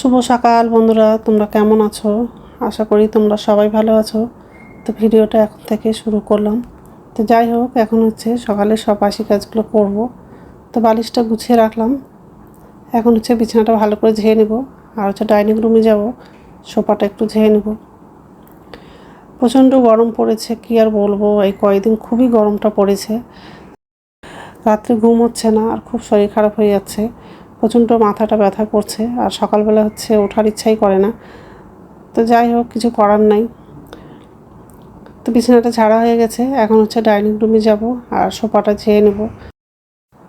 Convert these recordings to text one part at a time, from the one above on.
শুভ সকাল বন্ধুরা, তোমরা কেমন আছো? আশা করি তোমরা সবাই ভালো আছো। তো ভিডিওটা এখন থেকে শুরু করলাম। তো যাই হোক, এখন হচ্ছে সকালে সব বাসি কাজগুলো করব। তো বালিশটা গুছিয়ে রাখলাম। এখন হচ্ছে বিছানাটা ভালো করে ঝেড়ে নেব, আর হচ্ছে ডাইনিং রুমে যাব, সোফাটা একটু ঝেড়ে নেব। প্রচণ্ড গরম পড়েছে, কি আর বলবো, এই কয়েকদিন খুবই গরমটা পড়েছে। রাত্রে ঘুম হচ্ছে না, আর খুব শরীর খারাপ হয়ে যাচ্ছে, প্রচণ্ড মাথাটা ব্যথা করছে, আর সকালবেলা হচ্ছে ওঠার ইচ্ছাই করে না। তো যাই হোক, কিছু করার নাই। তো বিছানাটা ঝাড়া হয়ে গেছে, এখন হচ্ছে ডাইনিং রুমে যাব আর সোফাটা ঝেড়ে নেব।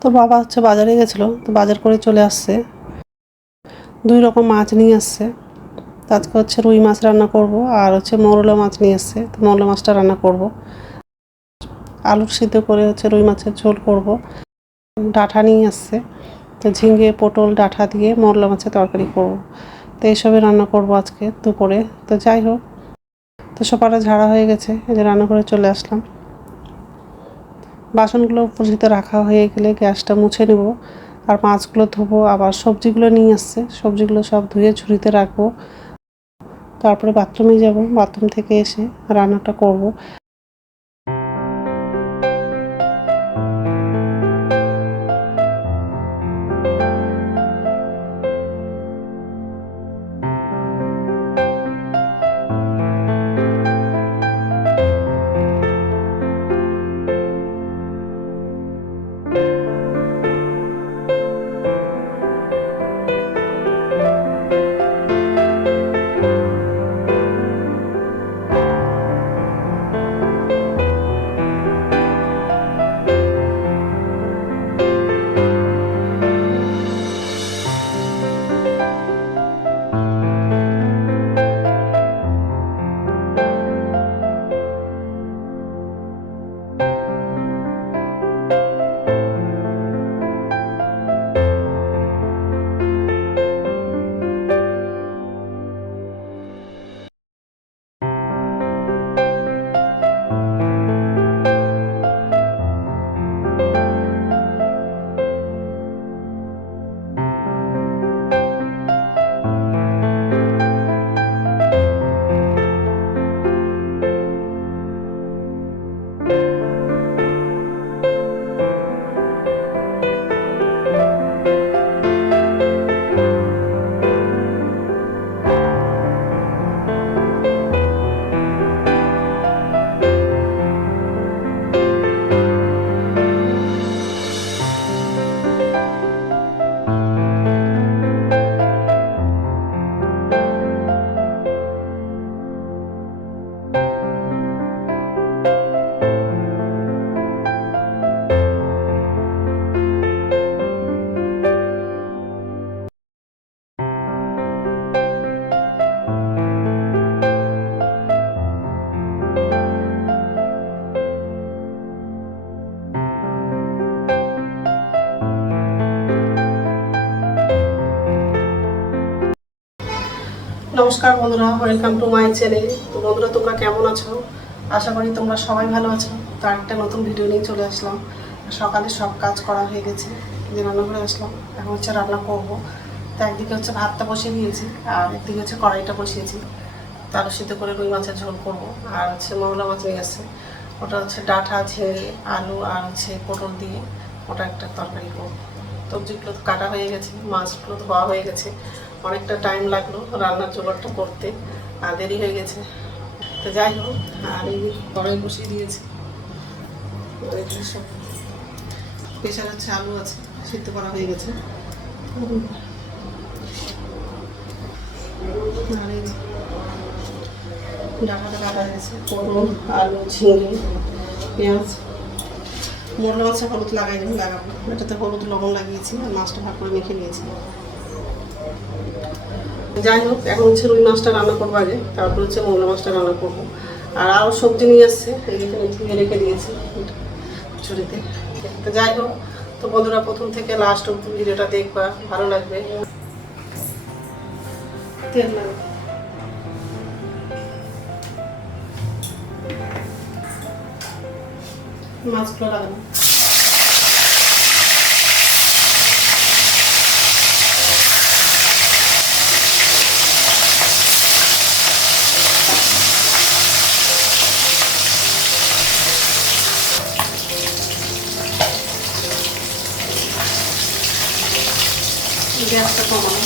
তো বাবা হচ্ছে বাজারে গেছিলো, তো বাজার করে চলে আসছে, 2 রকম মাছ নিয়ে আসছে। তো আজকে হচ্ছে রুই মাছ রান্না করব, আর হচ্ছে মৌরলা মাছ নিয়ে আসছে, তো মৌরলা মাছটা রান্না করব। আলুর সিদ্ধ করে হচ্ছে রুই মাছের ঝোল করব। ডাঁটা নিয়ে আসছে, তো ঝিঙে পটল ডাঁটা দিয়ে মৌরলা মাছের তরকারি করব। তো এইসবই রান্না করব আজকে দুপুরে। তো যাই হোক, তো সোফাটা ঝাড়া হয়ে গেছে, এই যে রান্নাঘরে চলে আসলাম। বাসনগুলো উপরিতে রাখা হয়ে গেলে গ্যাসটা মুছে নেব, আর মাছগুলো ধোবো। আবার সবজিগুলো নিয়ে আসছে, সবজিগুলো সব ধুয়ে ঝুড়িতে রাখবো। তারপরে বাথরুমে যাব, বাথরুম থেকে এসে রান্নাটা করব। নমস্কার বন্ধুরা, ওয়েলকাম টু মাই চ্যানেল। তো বন্ধুরা, তোমরা কেমন আছো? আশা করি তোমরা সবাই ভালো আছো। তো একটা নতুন ভিডিও নিয়ে চলে আসলাম। সকালে সব কাজ করা হয়ে গেছে, যে রান্নাঘরে আসলাম, এখন হচ্ছে রান্না করব। তো একদিকে হচ্ছে ভাতটা বসিয়ে দিয়েছি, আর একদিকে হচ্ছে কড়াইটা বসিয়েছি। তো আলু সিদ্ধ করে রুই মাছের ঝোল করব। আর হচ্ছে মৌরলা মাছ নিয়ে আসছে, ওটা হচ্ছে ডাঁটা ঝিঙে আলু আর হচ্ছে পটল দিয়ে ওটা একটা তরকারি করব। সবজিগুলো তো কাটা হয়ে গেছে, মাছগুলো তো হওয়া হয়ে গেছে। অনেকটা টাইম লাগলো রান্নার জোগাড়টা করতে, আর দেরি হয়ে গেছে। তো যাই হোক, আর এই কড়াই বসিয়ে দিয়েছি। সব প্রেশার হচ্ছে, আলু আছে, সিদ্ধ করা হয়ে গেছে। আর এই ডাঁটাটা কাটা গেছে, পটল আলু ঝিঙে পেঁয়াজ। মৌরলা মাছে হলুদ লাগাবো, এটাতে হলুদ লবণ লাগিয়েছি, আর মাছটা ভাগ করে মেখে নিয়েছি। যাই হোক, এখন হচ্ছে রুই মাছটা রান্না করবো আগে, তারপর হচ্ছে মৌরলা মাছটা রান্না করবো। আর আরও সবজি নিয়ে আসছে, এইখানে ধুয়ে রেখে দিয়েছি ঝুড়িতে। তো যাই হোক, তো বন্ধুরা প্রথম থেকে লাস্ট অব্দি ভিডিওটা দেখবা, ভালো লাগবে। তেল লাগবে, মাছগুলো লাগানো। গ্যাসটা কমানো,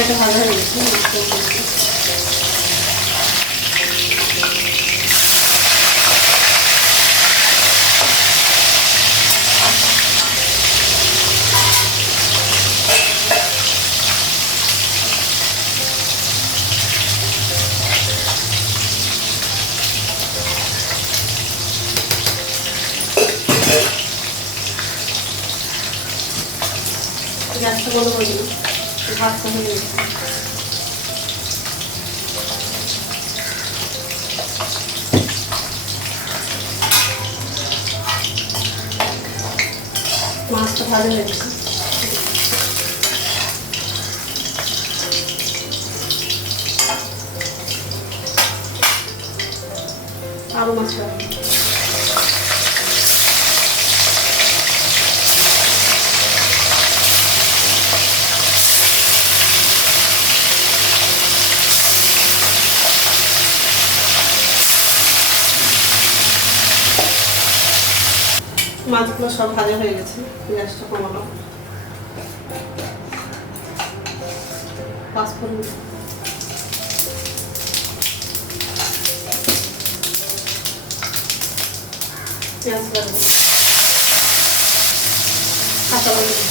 একটা ভালো হয়ে গেছে। গ্যাসটা বন্ধ করে দিল, ভাতটা হয়ে গেছে। মাছটা ভালো হয়ে গেছে। আরও মাছ হবে। মাছগুলো সব ভাজা হয়ে গেছে, গ্যাসটা কমানো। পাঁচফোড়ন, পেঁয়াজ বাড়বো, কাঁচা লঙ্কা,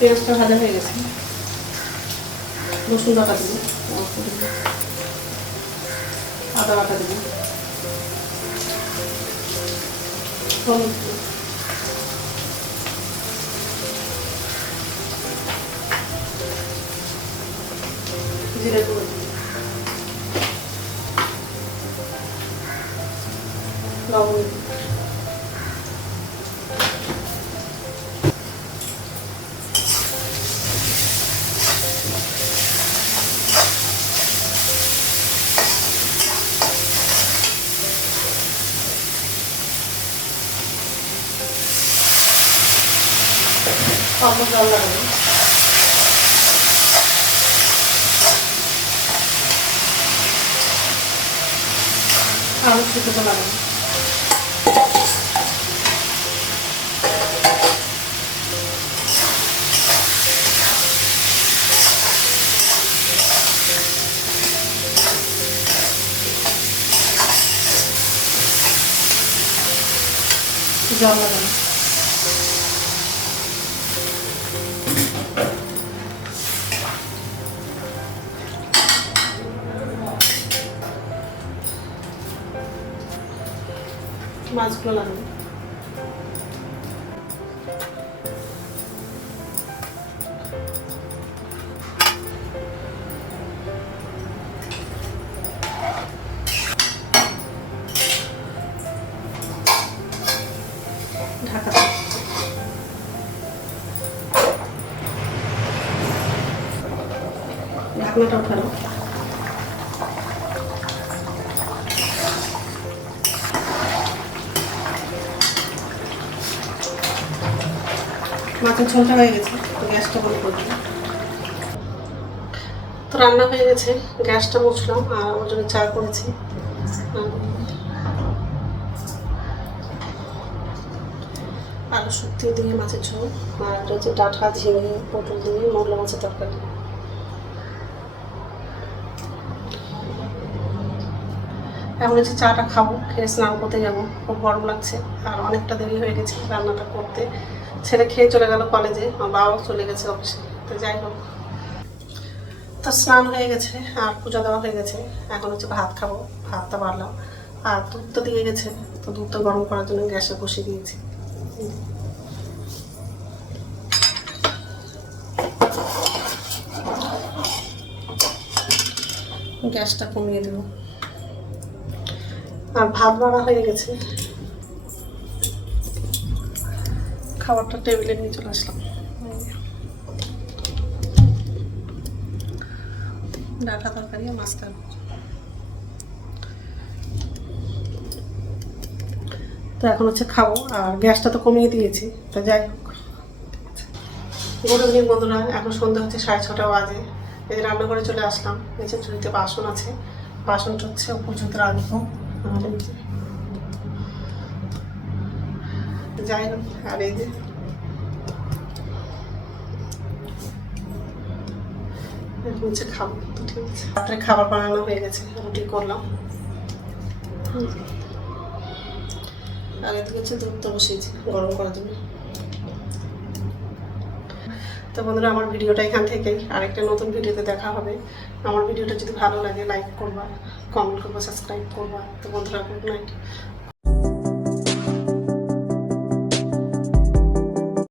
পেঁয়াজটা ভাজা হয়ে গেছে। রসুন বাটা দেবো, আদা বাটা দেবো, হলুদ, জিরে গুঁড়ো, লবণ, অল্প জল লাগাবো। আলু শুকনো লাগাবো। জল লাগাবো। মাছগুলো লাগাবো। ঢাকা, ঢাকনাটা উঠানো। মাছের ঝোলটা হয়ে গেছে, গ্যাসটা বন্ধ করে দিলাম। তো রান্না হয়ে গেছে, গ্যাসটা মুছলাম আর ওর জন্য চা করেছি। আলু শুক্তি দিয়ে মাছের ঝোল, আর এটা হচ্ছে ডাঁটা ঝিঙে পটল দিয়ে মোগলা মাছের তরকারি। এখন হচ্ছে চাটা খাবো, খেয়ে স্নান করতে যাবো। খুব গরম লাগছে আর অনেকটা দেরি হয়ে গেছে রান্নাটা করতে। ছেলে খেয়ে চলে গেল কলেজে, আমার বাবাও চলে গেছে অফিসে। তো যাই হোক, তো স্নান হয়ে গেছে আর পূজা দেওয়া হয়ে গেছে। এখন হচ্ছে ভাত খাবো, ভাতটা বাড়লাম। আর দুধ তো দিয়ে গেছে, তো দুধটা গরম করার জন্য গ্যাসে বসিয়ে দিয়েছি। গ্যাসটা কমিয়ে দেবো। আর ভাত বাড়া হয়ে গেছে, খাবারটা টেবিলে নিয়ে চলে আসলাম। ডাঁটা তরকারি আর মাছ তরকারি। তো এখন হচ্ছে খাবো, আর গ্যাসটা তো কমিয়ে দিয়েছি। তো যাই হোক, গুড ইভিনিং বন্ধুরা। এখন সন্ধ্যা হচ্ছে 6:30 বাজে। এই যে রান্না করে চলে আসলাম। এই যে ঝুড়িতে বাসন আছে, বাসনটা হচ্ছে উপযুক্ত রাখবো। আর এই যে যাই হোক, আর এই যে হচ্ছে খাবো। তো ঠিক আছে, রাত্রে খাবার বানানো হয়ে গেছে, রুটি করলাম। আর এদিকে হচ্ছে দুধটা বসিয়েছি গরম করার জন্য। তো বন্ধুরা, আমার ভিডিওটা এখান থেকেই, আরেকটা নতুন ভিডিওতে দেখা হবে। আমার ভিডিওটা যদি ভালো লাগে লাইক করবা, কমেন্ট করবা, সাবস্ক্রাইব করবা। তো বন্ধুরা, গুড নাইট।